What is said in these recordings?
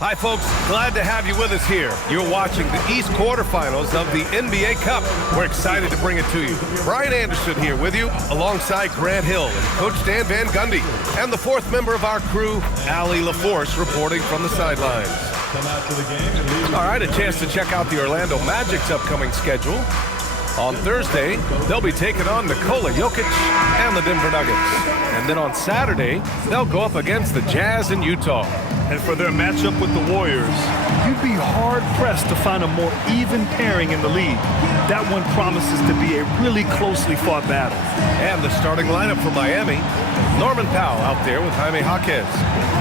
Hi, folks. Glad to have you with us here. You're watching the East quarterfinals of the NBA Cup. We're excited to bring it to you. Brian Anderson here with you, alongside Grant Hill and Coach Dan Van Gundy, and the fourth member of our crew, Allie LaForce, reporting from the sidelines. All right, a chance to check out the Orlando Magic's upcoming schedule. On Thursday, they'll be taking on Nikola Jokic and the Denver Nuggets. And then on Saturday, they'll go up against the Jazz in Utah. And for their matchup with the Warriors, you'd be hard-pressed to find a more even pairing in the league. That one promises to be a really closely fought battle. And the starting lineup for Miami, Norman Powell out there with Jaime Jaquez.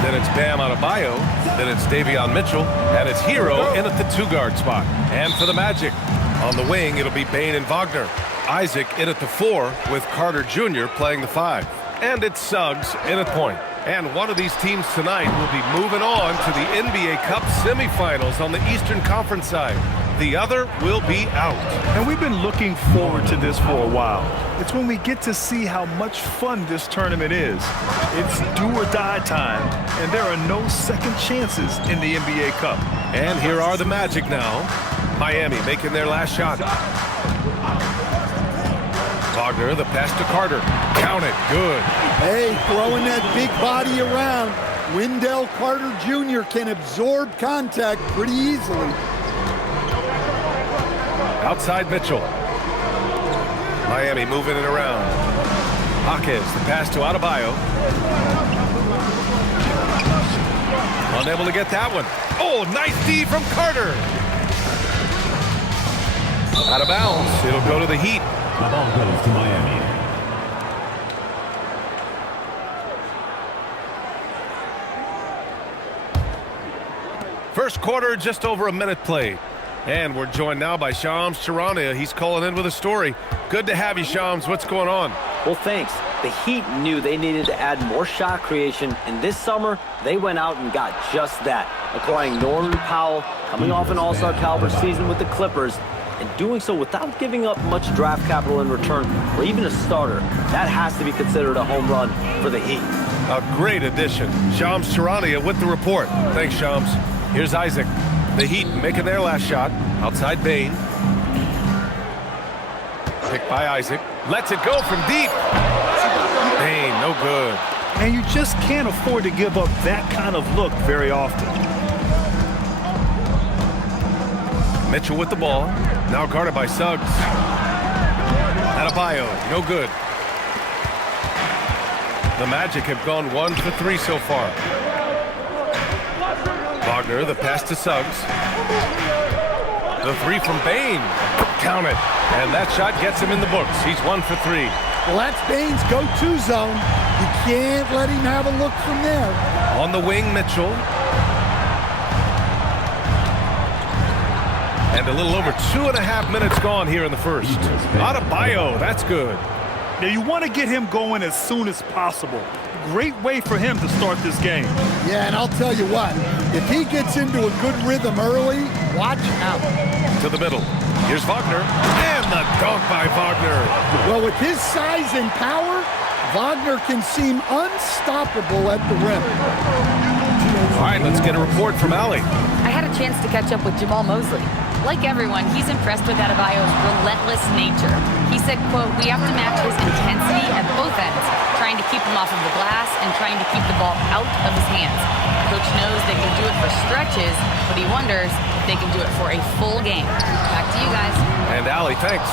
Then it's Bam Adebayo. Then it's Davion Mitchell. And it's Hero in at the two-guard spot. And for the Magic, on the wing, it'll be Bane and Wagner. Isaac in at the 4 with Carter Jr. playing the 5. And it's Suggs in at point. And one of these teams tonight will be moving on to the NBA Cup semifinals on the Eastern Conference side. The other will be out. And we've been looking forward to this for a while. It's when we get to see how much fun this tournament is. It's do or die time, and there are no second chances in the NBA Cup. And here are the Magic now. Miami making their last shot. Wagner, the pass to Carter. Count it. Good. Hey, throwing that big body around. Wendell Carter Jr. can absorb contact pretty easily. Outside Mitchell. Miami moving it around. Jaquez, the pass to Adebayo. Unable to get that one. Oh, nice D from Carter. Out of bounds. It'll go to the Heat. The ball goes to Miami. First quarter, just over a minute played. And we're joined now by Shams Charania. He's calling in with a story. Good to have you, Shams. What's going on? Well, thanks. The Heat knew they needed to add more shot creation, and this summer, they went out and got just that, acquiring Norman Powell, coming off an all-star caliber season with the Clippers, and doing so without giving up much draft capital in return, or even a starter. That has to be considered a home run for the Heat. A great addition. Shams Charania with the report. Thanks, Shams. Here's Isaac. The Heat making their last shot. Outside Bane. Picked by Isaac. Lets it go from deep. Bane, no good. And you just can't afford to give up that kind of look very often. Mitchell with the ball. Now guarded by Suggs. Adebayo, no good. The Magic have gone 1 for 3 so far. Wagner, the pass to Suggs. The 3 from Bane. Count it. And that shot gets him in the books. He's 1 for 3. Well, that's Bane's go-to zone. You can't let him have a look from there. On the wing, Mitchell. And a little over 2.5 minutes gone here in the first. Adebayo, that's good. Now, you want to get him going as soon as possible. Great way for him to start this game. Yeah, and I'll tell you what, if he gets into a good rhythm early, watch out. To the middle. Here's Wagner. And the dunk by Wagner. Well, with his size and power, Wagner can seem unstoppable at the rim. All right, let's get a report from Allie. I had a chance to catch up with Jamal Mosley. Like everyone, he's impressed with Adebayo's relentless nature. He said, quote, "We have to match his intensity at both ends, trying to keep him off of the glass and trying to keep the ball out of his hands. Coach knows they can do it for stretches, but he wonders if they can do it for a full game." Back to you guys. And Allie, thanks.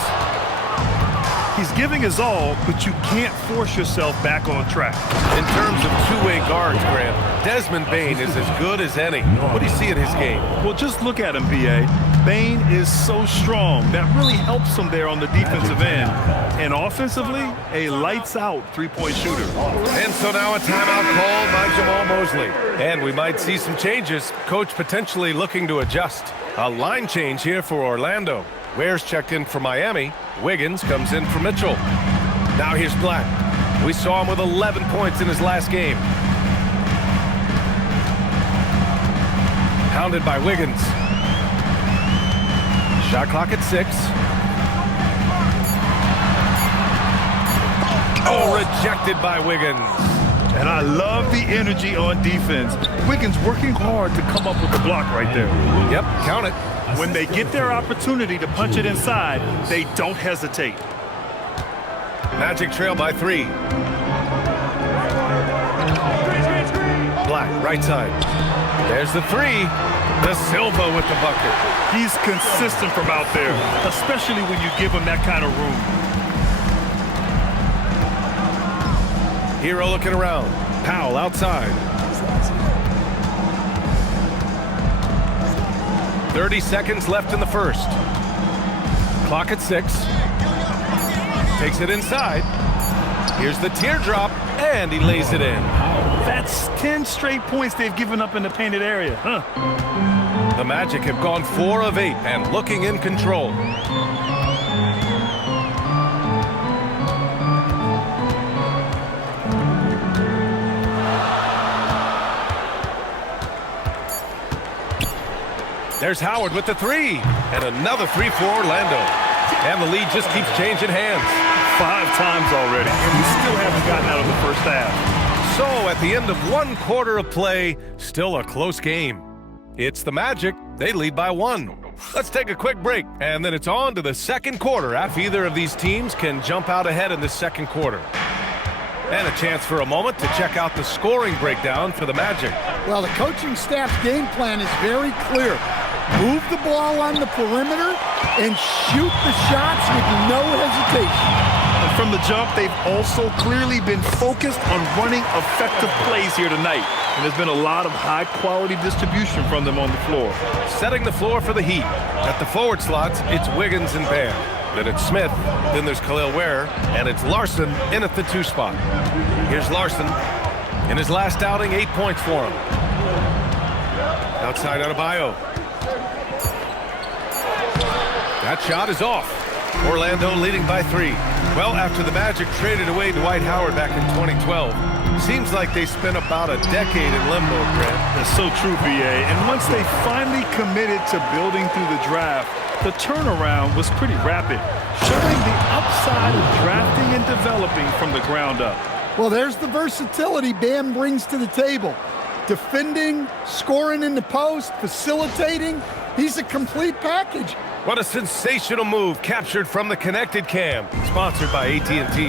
He's giving his all, but you can't force yourself back on track. In terms of two-way guards, Grant, Desmond Bane is as good as any. What do you see in his game? Well, just look at him, B.A. Bane is so strong. That really helps him there on the defensive end. And offensively, a lights-out three-point shooter. And so now a timeout called by Jamal Mosley. And we might see some changes. Coach potentially looking to adjust. A line change here for Orlando. Ware's checked in for Miami. Wiggins comes in for Mitchell. Now here's Black. We saw him with 11 points in his last game. Hounded by Wiggins. Shot clock at 6. Oh, rejected by Wiggins. And I love the energy on defense. Wiggins working hard to come up with the block right there. Yep, count it. When they get their opportunity to punch it inside, they don't hesitate. Magic trail by 3. Black, right side. There's the 3. De Silva with the bucket. He's consistent from out there, especially when you give him that kind of room. Hero looking around. Powell outside. 30 seconds left in the first. Clock at 6. Takes it inside. Here's the teardrop, and he lays it in. That's 10 straight points they've given up in the painted area. The Magic have gone 4 of 8 and looking in control. There's Howard with the 3. And another 3 for Orlando. And the lead just keeps changing hands. 5 times already, and we still haven't gotten out of the first half. So at the end of 1 quarter of play, still a close game. It's the Magic. They lead by 1. Let's take a quick break, and then it's on to the second quarter if either of these teams can jump out ahead in the second quarter. And a chance for a moment to check out the scoring breakdown for the Magic. Well, the coaching staff's game plan is very clear. Move the ball on the perimeter and shoot the shots with no hesitation. And from the jump, they've also clearly been focused on running effective plays here tonight. And there's been a lot of high-quality distribution from them on the floor. Setting the floor for the Heat. At the forward slots, it's Wiggins and Bam. Then it's Smith. Then there's Khalil Ware. And it's Larson in at the 2 spot. Here's Larson. In his last outing, 8 points for him. Outside Adebayo. That shot is off. Orlando leading by 3. Well, after the Magic traded away Dwight Howard back in 2012, seems like they spent about a decade in limbo, Grant. That's so true, BA. And once they finally committed to building through the draft, the turnaround was pretty rapid, showing the upside of drafting and developing from the ground up. Well, there's the versatility Bam brings to the table. Defending, scoring in the post, facilitating. He's a complete package. What a sensational move captured from the connected cam, sponsored by AT&T.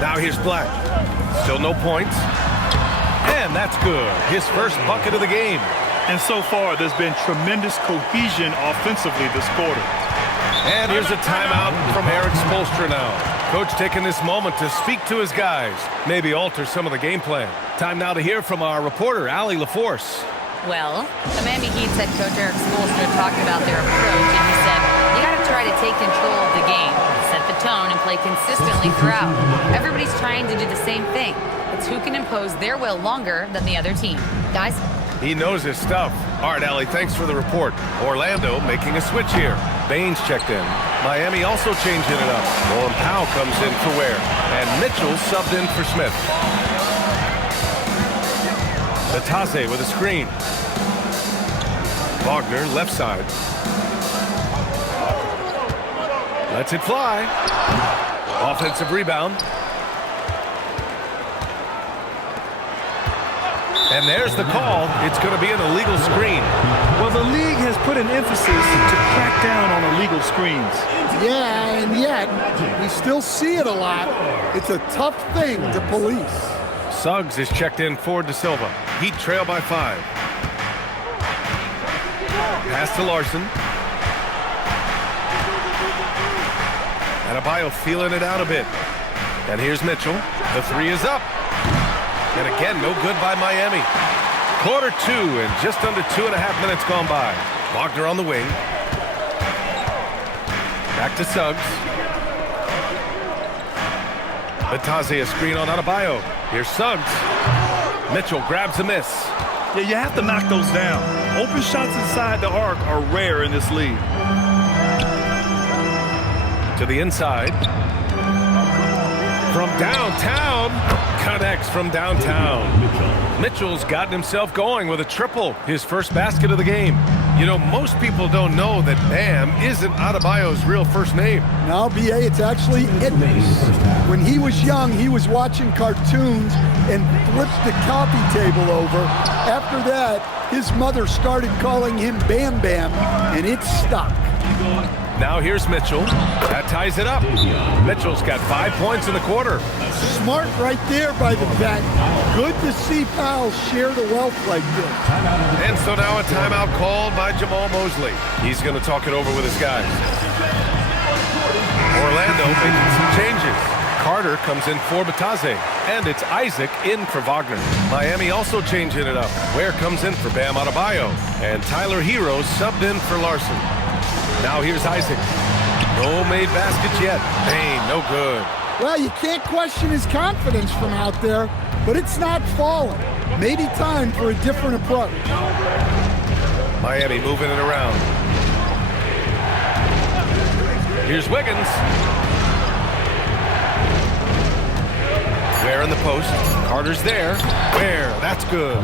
Now here's Black. Still no points. And that's good. His first bucket of the game. And so far, there's been tremendous cohesion offensively this quarter. And here's a timeout from Eric Spoelstra now. Coach taking this moment to speak to his guys, maybe alter some of the game plan. Time now to hear from our reporter, Allie LaForce. Well, the Miami Heat's head coach Eric Spoelstra talked about their approach, and he said, you got to try to take control of the game, set the tone, and play consistently throughout. Everybody's trying to do the same thing. It's who can impose their will longer than the other team. Guys? He knows his stuff. All right, Allie, thanks for the report. Orlando making a switch here. Baines checked in. Miami also changing it up. Norm Powell comes in for Ware. And Mitchell subbed in for Smith. Batase with a screen. Wagner, left side. Lets it fly. Offensive rebound. And there's the call. It's going to be an illegal screen. Well, the league has put an emphasis to crack down on illegal screens. Yeah, and yet, we still see it a lot. It's a tough thing to police. Suggs is checked in for De Silva. Heat trail by 5. Pass to Larson. Adebayo feeling it out a bit. And here's Mitchell. The 3 is up. And again, no good by Miami. Quarter 2 and just under 2.5 minutes gone by. Wagner on the wing. Back to Suggs. Batase a screen on Adebayo. Here's Suggs. Mitchell grabs a miss. Yeah, you have to knock those down. Open shots inside the arc are rare in this league. To the inside. From downtown. Connects from downtown. Mitchell's gotten himself going with a triple. His first basket of the game. You know, most people don't know that Bam isn't Adebayo's real first name. Now, B.A., it's actually Idris. When he was young, he was watching cartoons and flipped the coffee table over. After that, his mother started calling him Bam Bam, and it stuck. Now here's Mitchell. That ties it up. Mitchell's got 5 points in the quarter. Smart right there by the vet. Good to see pals share the wealth like this. And so now a timeout called by Jamal Mosley. He's going to talk it over with his guys. Orlando making some changes. Carter comes in for Batase, and it's Isaac in for Wagner. Miami also changing it up. Ware comes in for Bam Adebayo, and Tyler Hero subbed in for Larson. Now here's Isaac. No made baskets yet. Bain, no good. Well, you can't question his confidence from out there, but it's not falling. Maybe time for a different approach. Miami moving it around. Here's Wiggins. Ware in the post. Carter's there. Ware, that's good.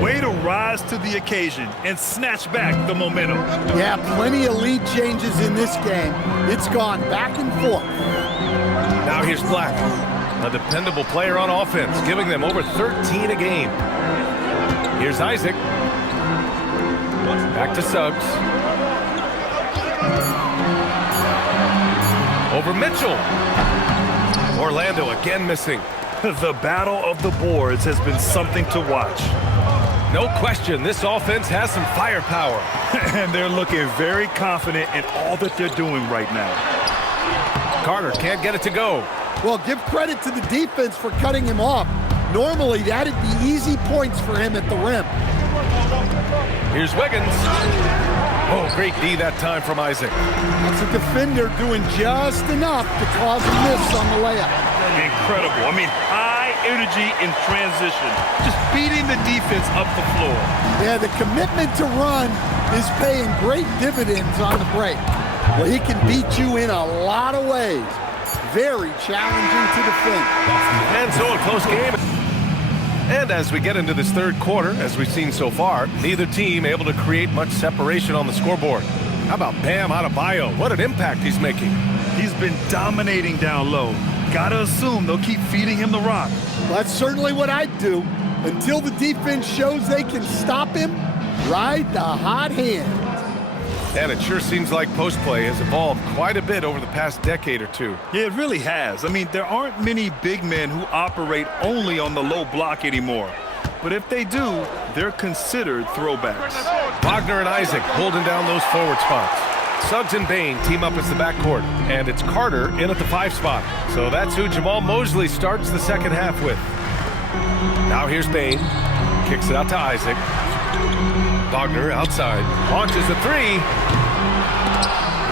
Way to rise to the occasion and snatch back the momentum. Yeah, plenty of lead changes in this game. It's gone back and forth. Now here's Black, a dependable player on offense, giving them over 13 a game. Here's Isaac. Back to Suggs. Over Mitchell. Orlando again missing. The battle of the boards has been something to watch. No question, this offense has some firepower. And they're looking very confident in all that they're doing right now. Carter can't get it to go. Well, give credit to the defense for cutting him off. Normally, that'd be easy points for him at the rim. Here's Wiggins. Oh, great D that time from Isaac. That's a defender doing just enough to cause a miss on the layup. Incredible. I mean, high energy in transition. Just beating the defense up the floor. Yeah, the commitment to run is paying great dividends on the break. Well, he can beat you in a lot of ways. Very challenging to defend. And so a close game. And as we get into this third quarter, as we've seen so far, neither team able to create much separation on the scoreboard. How about Bam Adebayo? What an impact he's making. He's been dominating down low. Gotta assume they'll keep feeding him the rock. Well, that's certainly what I'd do. Until the defense shows they can stop him, ride the hot hand. And it sure seems like post play has evolved quite a bit over the past decade or two. Yeah, it really has. I mean, there aren't many big men who operate only on the low block anymore. But if they do, they're considered throwbacks. Wagner and Isaac holding down those forward spots. Suggs and Bain team up as the backcourt, and it's Carter in at the 5 spot. So that's who Jamal Mosley starts the second half with. Now here's Bain, kicks it out to Isaac. Wagner outside, launches the 3.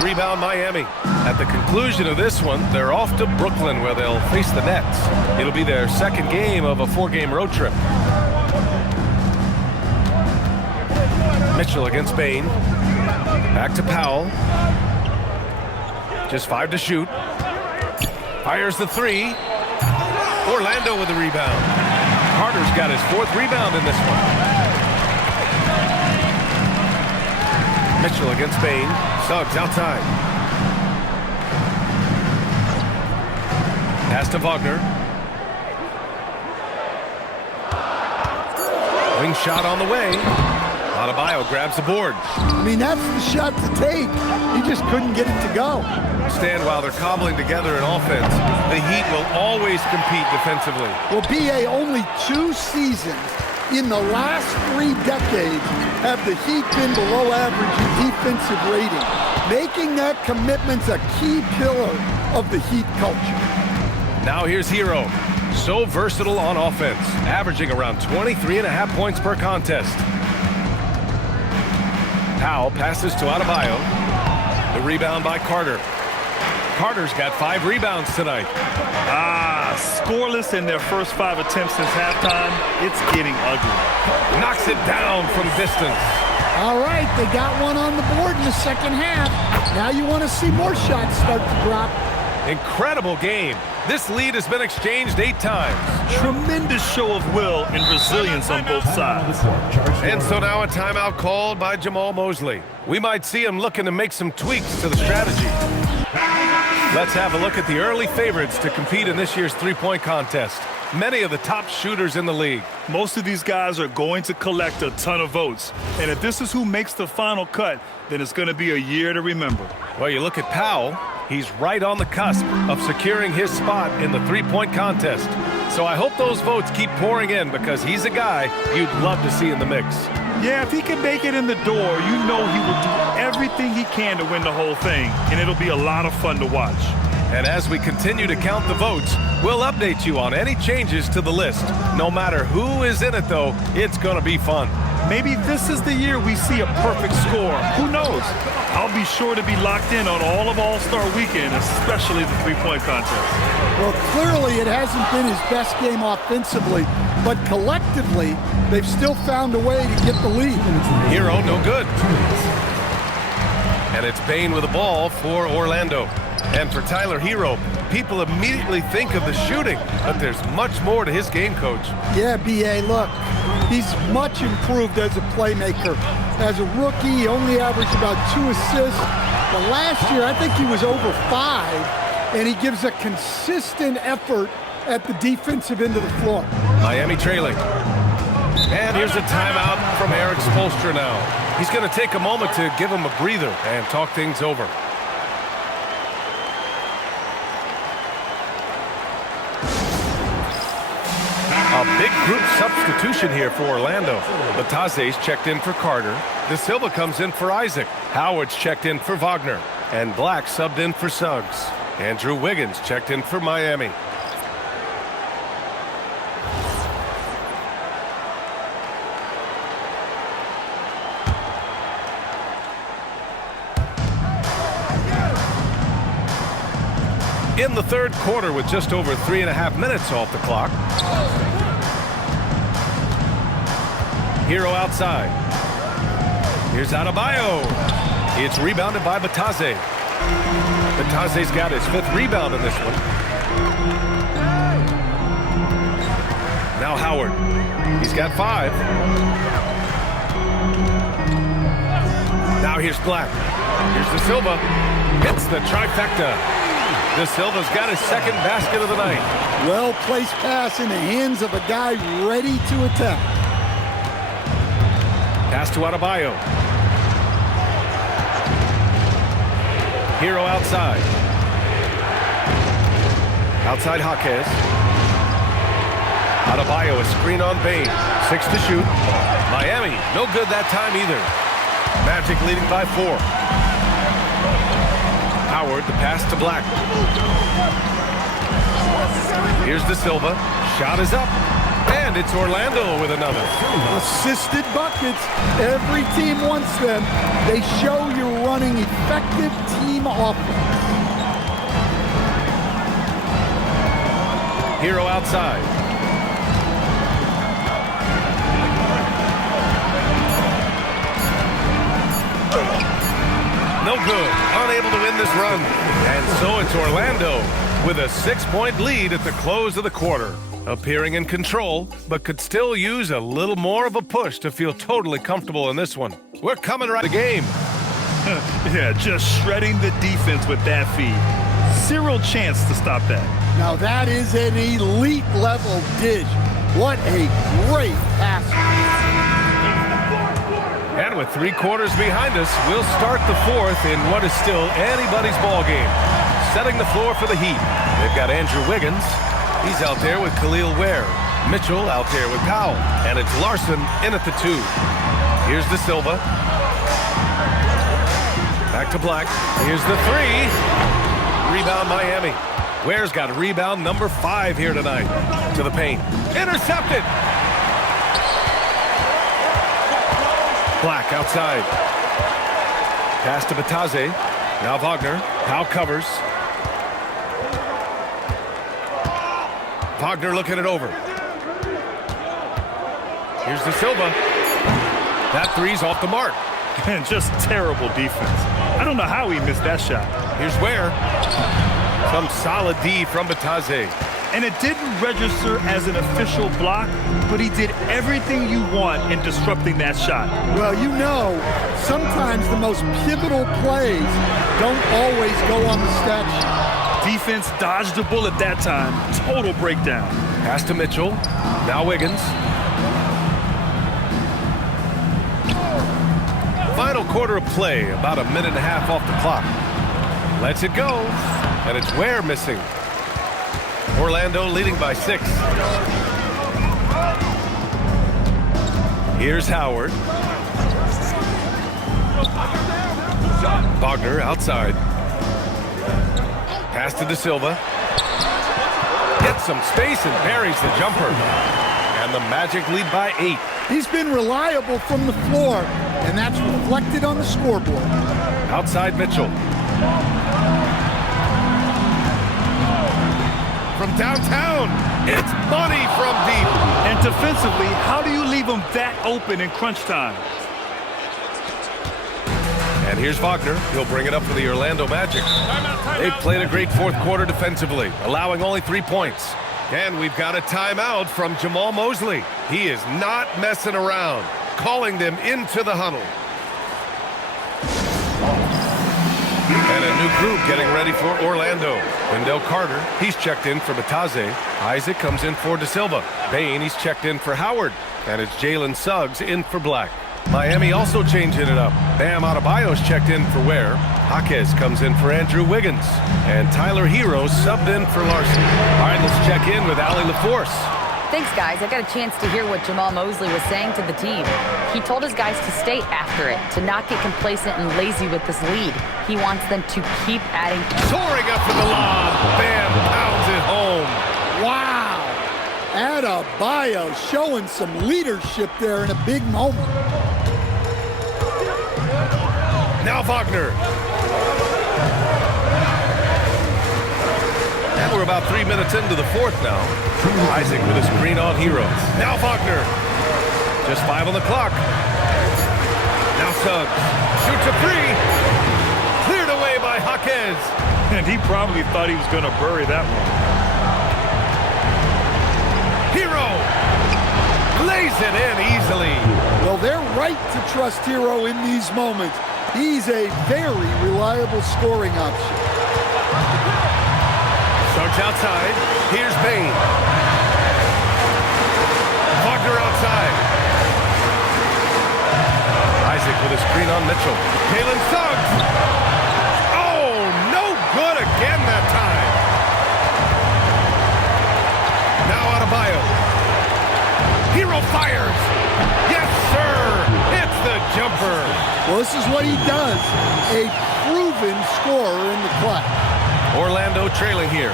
Rebound Miami. At the conclusion of this one, they're off to Brooklyn where they'll face the Nets. It'll be their second game of a 4-game road trip. Mitchell against Bain. Back to Powell. Just 5 to shoot. Fires the 3. Orlando with the rebound. Carter's got his 4th rebound in this one. Mitchell against Bain. Suggs outside. Pass to Wagner. Wing shot on the way. Adebayo grabs the board. I mean, that's the shot to take. He just couldn't get it to go. Stand while they're cobbling together in offense. The Heat will always compete defensively. Well, B.A., only 2 seasons in the last 3 decades have the Heat been below average in defensive rating, making that commitment a key pillar of the Heat culture. Now here's Hero. So versatile on offense, averaging around 23.5 points per contest. Powell passes to Adebayo. The rebound by Carter. Carter's got 5 rebounds tonight. Scoreless in their first 5 attempts since halftime. It's getting ugly. Knocks it down from distance. All right, they got one on the board in the second half. Now you want to see more shots start to drop. Incredible game. This lead has been exchanged 8 times. Tremendous show of will and resilience on both sides. And so now a timeout called by Jamal Mosley. We might see him looking to make some tweaks to the strategy. Let's have a look at the early favorites to compete in this year's three-point contest. Many of the top shooters in the league. Most of these guys are going to collect a ton of votes. And if this is who makes the final cut, then it's going to be a year to remember. Well, you look at Powell, he's right on the cusp of securing his spot in the three-point contest. So I hope those votes keep pouring in because he's a guy you'd love to see in the mix. Yeah, if he can make it in the door, you know he will do everything he can to win the whole thing, and it'll be a lot of fun to watch. And as we continue to count the votes, we'll update you on any changes to the list. No matter who is in it, though, it's going to be fun. Maybe this is the year we see a perfect score. Who knows? I'll be sure to be locked in on all of All-Star Weekend, especially the three-point contest. Well, clearly it hasn't been his best game offensively, but collectively, they've still found a way to get the lead. Hero, no good. And it's Bain with the ball for Orlando. And for Tyler Hero, people immediately think of the shooting, but there's much more to his game, Coach. Yeah, B.A., look, he's much improved as a playmaker. As a rookie, he only averaged about 2 assists. But last year, I think he was over 5, and he gives a consistent effort at the defensive end of the floor. Miami trailing. And here's a timeout from Eric Spoelstra now. He's going to take a moment to give him a breather and talk things over. A big group substitution here for Orlando. Bataze's checked in for Carter. De Silva comes in for Isaac. Howard's checked in for Wagner. And Black subbed in for Suggs. Andrew Wiggins checked in for Miami. In the third quarter with just over 3.5 minutes off the clock. Hero outside. Here's Adebayo. It's rebounded by Bataze. Bataze's got his 5th rebound in this one. Now Howard. He's got 5. Now here's Black. Here's De Silva. Hits the trifecta. De Silva's got his 2nd basket of the night. Well-placed pass in the hands of a guy ready to attack. Pass to Adebayo. Hero outside. Outside Jaquez. Adebayo, a screen on Bain. 6 to shoot. Miami, no good that time either. Magic leading by 4. Howard, the pass to Black. Here's De Silva. Shot is up. And it's Orlando with another. Assisted buckets. Every team wants them. They show you're running effective team offense. Hero outside. No good. Unable to win this run. And so it's Orlando with a 6-point lead at the close of the quarter. Appearing in control, but could still use a little more of a push to feel totally comfortable in this one. We're coming right to the game. Yeah, just shredding the defense with that feed. Zero chance to stop that. Now that is an elite level dish. What a great pass. And with 3 quarters behind us, we'll start the 4th in what is still anybody's ball game. Setting the floor for the Heat. They've got Andrew Wiggins. He's out there with Khalil Ware. Mitchell out there with Powell. And it's Larson in at the 2. Here's De Silva. Back to Black. Here's the 3. Rebound Miami. Ware's got rebound number 5 here tonight. To the paint. Intercepted. Black outside. Pass to Bataze. Now Wagner. Powell covers. Wagner looking it over. Here's De Silva. That 3's off the mark. And just terrible defense. I don't know how he missed that shot. Here's Ware. Some solid D from Batase. And it didn't register as an official block, but he did everything you want in disrupting that shot. Well, you know, sometimes the most pivotal plays don't always go on the stat sheet. Defense dodged the bullet that time. Total breakdown. Pass to Mitchell. Now Wiggins. Final quarter of play, about a minute and a half off the clock. Lets it go, and it's Ware missing. Orlando leading by 6. Here's Howard. Wagner outside. Pass to De Silva. Gets some space and buries the jumper. And the Magic lead by 8. He's been reliable from the floor, and that's reflected on the scoreboard. Outside Mitchell. From downtown, it's money from deep. And defensively, how do you leave him that open in crunch time? And here's Wagner. He'll bring it up for the Orlando Magic. They've played a great fourth quarter defensively, allowing only 3 points. And we've got a timeout from Jamal Mosley. He is not messing around, calling them into the huddle. And a new group getting ready for Orlando. Wendell Carter, he's checked in for Batase. Isaac comes in for De Silva. Bain, he's checked in for Howard. And it's Jalen Suggs in for Black. Miami also changing it up. Bam Adebayo's checked in for Ware. Jaquez comes in for Andrew Wiggins. And Tyler Hero subbed in for Larson. All right, let's check in with Allie LaForce. Thanks, guys. I got a chance to hear what Jamal Mosley was saying to the team. He told his guys to stay after it, to not get complacent and lazy with this lead. He wants them to keep adding. Soaring up for the lob. Bam pounds it home. Wow! Adebayo showing some leadership there in a big moment. Now Wagner. And we're about 3 minutes into the fourth now. Isaac with a screen on Hero. Now Wagner. Just 5 on the clock. Now Suggs. Shoots a 3. Cleared away by Jaquez. And he probably thought he was going to bury that one. Hero. Lays it in easily. Well, they're right to trust Hero in these moments. He's a very reliable scoring option. Suggs outside. Here's Bain. Wagner outside. Isaac with a screen on Mitchell. Jalen Suggs. Oh, no good again that time. Now Adebayo. Hero fires. Yes, sir. It's the jumper. Well, this is what he does. A proven scorer in the clutch. Orlando trailing here.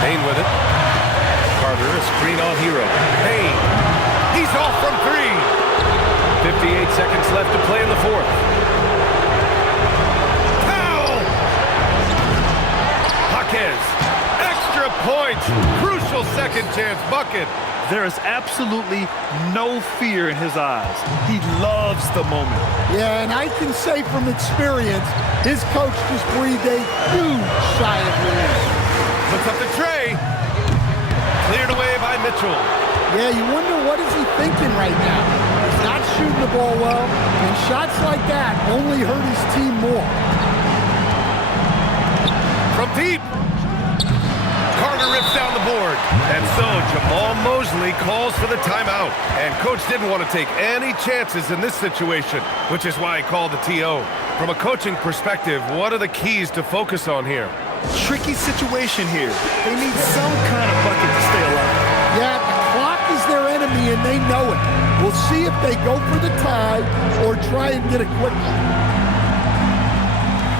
Bain with it. Carter, a screen on Hero. Bain. He's off from 3. 58 seconds left to play in the fourth. Foul! Jaquez. Extra point. Crucial second chance bucket. There is absolutely no fear in his eyes. He loves the moment. Yeah, and I can say from experience, his coach just breathed a huge sigh of relief. Puts up the tray. Cleared away by Mitchell. Yeah, you wonder what is he thinking right now. He's not shooting the ball well, and shots like that only hurt his team more. From deep. Carter rips down the board. And so Jamal Mosley calls for the timeout. And coach didn't want to take any chances in this situation, which is why he called the TO. From a coaching perspective, what are the keys to focus on here? Tricky situation here. They need some kind of bucket to stay alive. Yeah, the clock is their enemy, and they know it. We'll see if they go for the tie or try and get a quick one.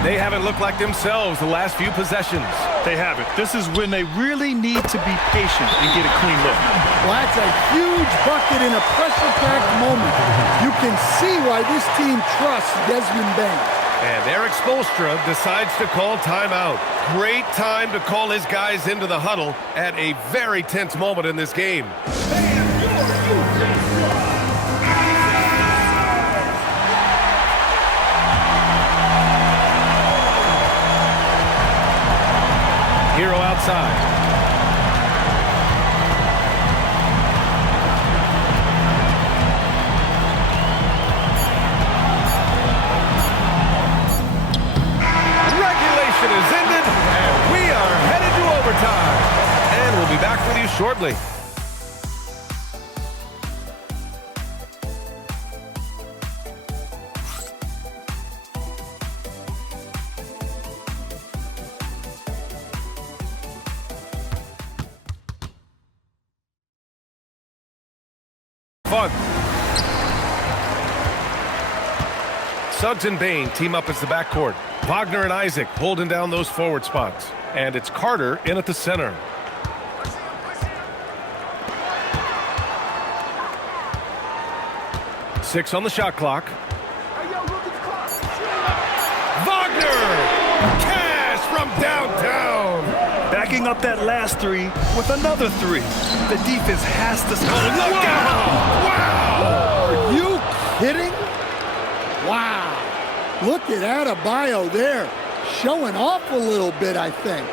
They haven't looked like themselves the last few possessions. They haven't. This is when they really need to be patient and get a clean look. Well, that's a huge bucket in a pressure-packed moment. You can see why this team trusts Desmond Bain. And Eric Spoelstra decides to call timeout. Great time to call his guys into the huddle at a very tense moment in this game. Hero outside. Regulation is ended, and we are headed to overtime. And we'll be back with you shortly. Fun. Suggs and Bain team up as the backcourt. Wagner and Isaac holding down those forward spots. And it's Carter in at the center. Six on the shot clock. Wagner! Cash from downtown! Backing up that last three with another three. The defense has to score. Look out! Wow! Are you kidding? Wow. Look at Adebayo there. Showing off a little bit, I think.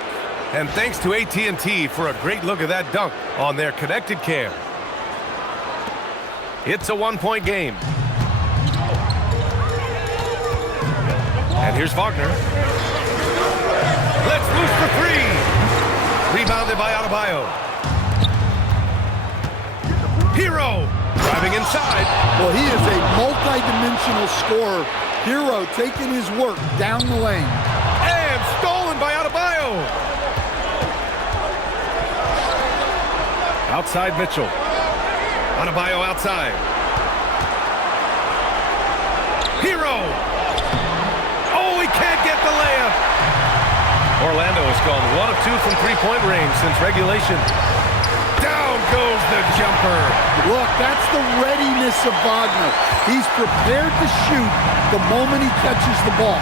And thanks to AT&T for a great look at that dunk on their connected cam. It's a one-point game. And here's Wagner. Let's loose for three. Rebounded by Adebayo. Hero driving inside. Well, he is a multi-dimensional scorer. Hero taking his work down the lane. And stolen by Adebayo. Outside Mitchell. Adebayo outside. Hero. Oh, he can't get the layup. Orlando has gone 1 of 2 from three-point range since regulation. Down goes the jumper. Look, that's the readiness of Wagner. He's prepared to shoot the moment he catches the ball.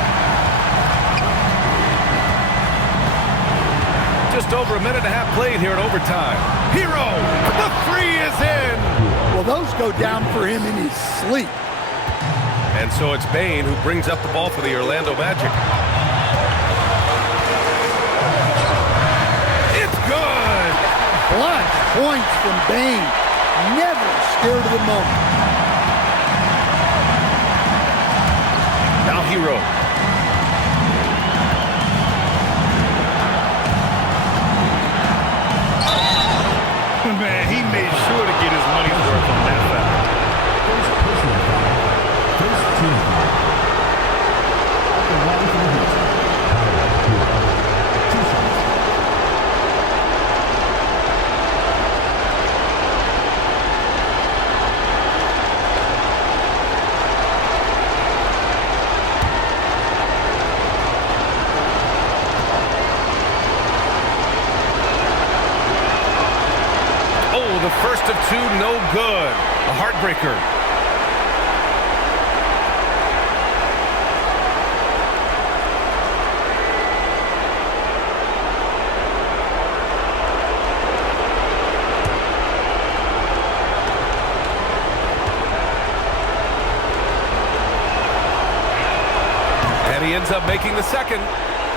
Just over a minute and a half played here in overtime. Hero, the three is in. Well, those go down for him in his sleep. And so it's Bain who brings up the ball for the Orlando Magic. It's good. Clutch points from Bain. Never scared of the moment. Now Hero. Man, he made sure to get his money's worth on that foul. First team. The line for the Heat. Two shots. The first of two, no good. A heartbreaker. And he ends up making the second,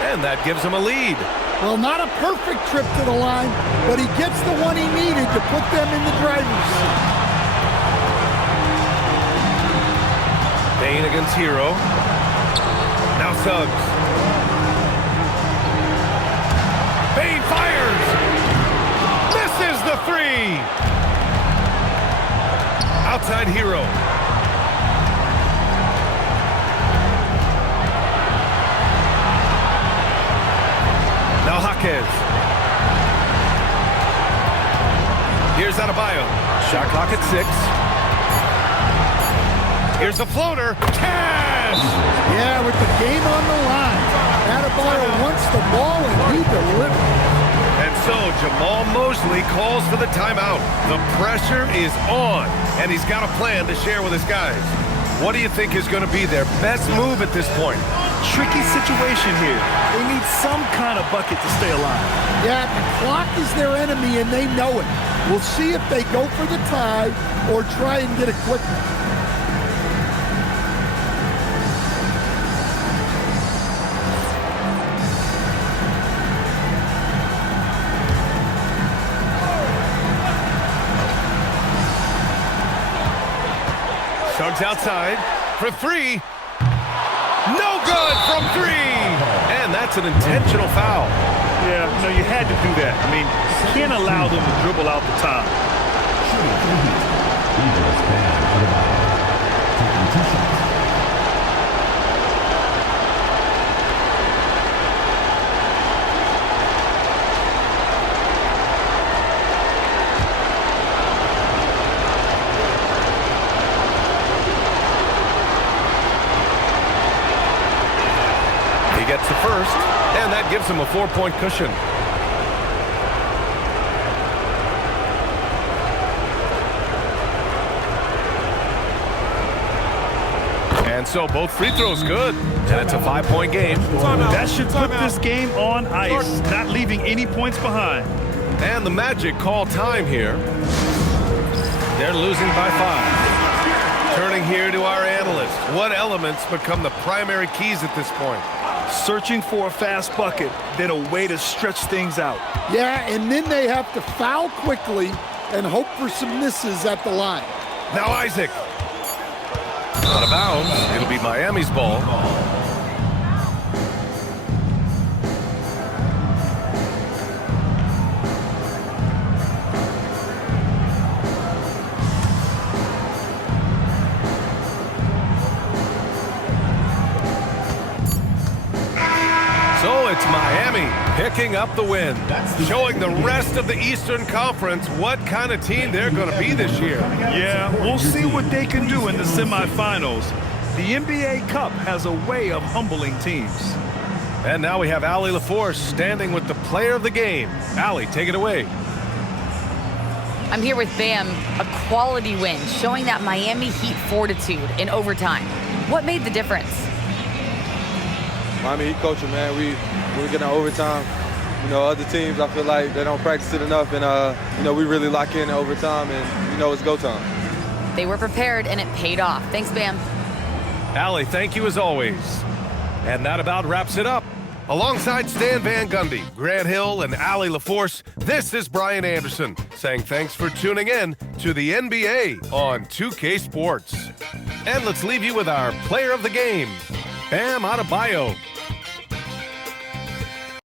and that gives him a lead. Well, not a perfect trip to the line, but he gets the one he needed to put them in the driver's seat. Bain against Hero. Now Suggs. Bain fires! Misses the three! Outside Hero. Now Jaquez. Here's Adebayo. Shot clock at 6. Here's the floater. Cash! Yeah, with the game on the line. Adebayo wants the ball and he delivers. And so Jamal Mosley calls for the timeout. The pressure is on, and he's got a plan to share with his guys. What do you think is going to be their best move at this point? Tricky situation here. They need some kind of bucket to stay alive. Yeah, the clock is their enemy and they know it. We'll see if they go for the tie or try and get a quick one. Tugs outside for three. No good from three. And that's an intentional foul. Yeah, no, you had to do that. I mean, you can't allow them to dribble out the top. Eagles banned for the ball. Taking 2 shots. He gets the first, and that gives him a 4-point cushion. And so both free throws good, and it's a 5-point game. That should put this game on ice, not leaving any points behind. And the Magic call time here. They're losing by 5. Turning here to our analyst. What elements become the primary keys at this point? Searching for a fast bucket, then a way to stretch things out. Yeah, and then they have to foul quickly and hope for some misses at the line. Now Isaac. Out of bounds. It'll be Miami's ball. So it's Miami picking up the win, showing the rest of the Eastern Conference what kind of team they're going to be this year. Yeah, we'll see what they can do in the semifinals. The NBA Cup has a way of humbling teams. And now we have Allie LaForce standing with the player of the game. Allie, take it away. I'm here with Bam, a quality win, showing that Miami Heat fortitude in overtime. What made the difference? Miami Heat coaching, man. We're getting overtime. You know, other teams, I feel like they don't practice it enough, and you know, we really lock in overtime, and you know, it's go time. They were prepared, and it paid off. Thanks, Bam. Allie, thank you as always. And that about wraps it up. Alongside Stan Van Gundy, Grant Hill, and Allie LaForce, this is Brian Anderson saying thanks for tuning in to the NBA on 2K Sports. And let's leave you with our player of the game, Bam Adebayo.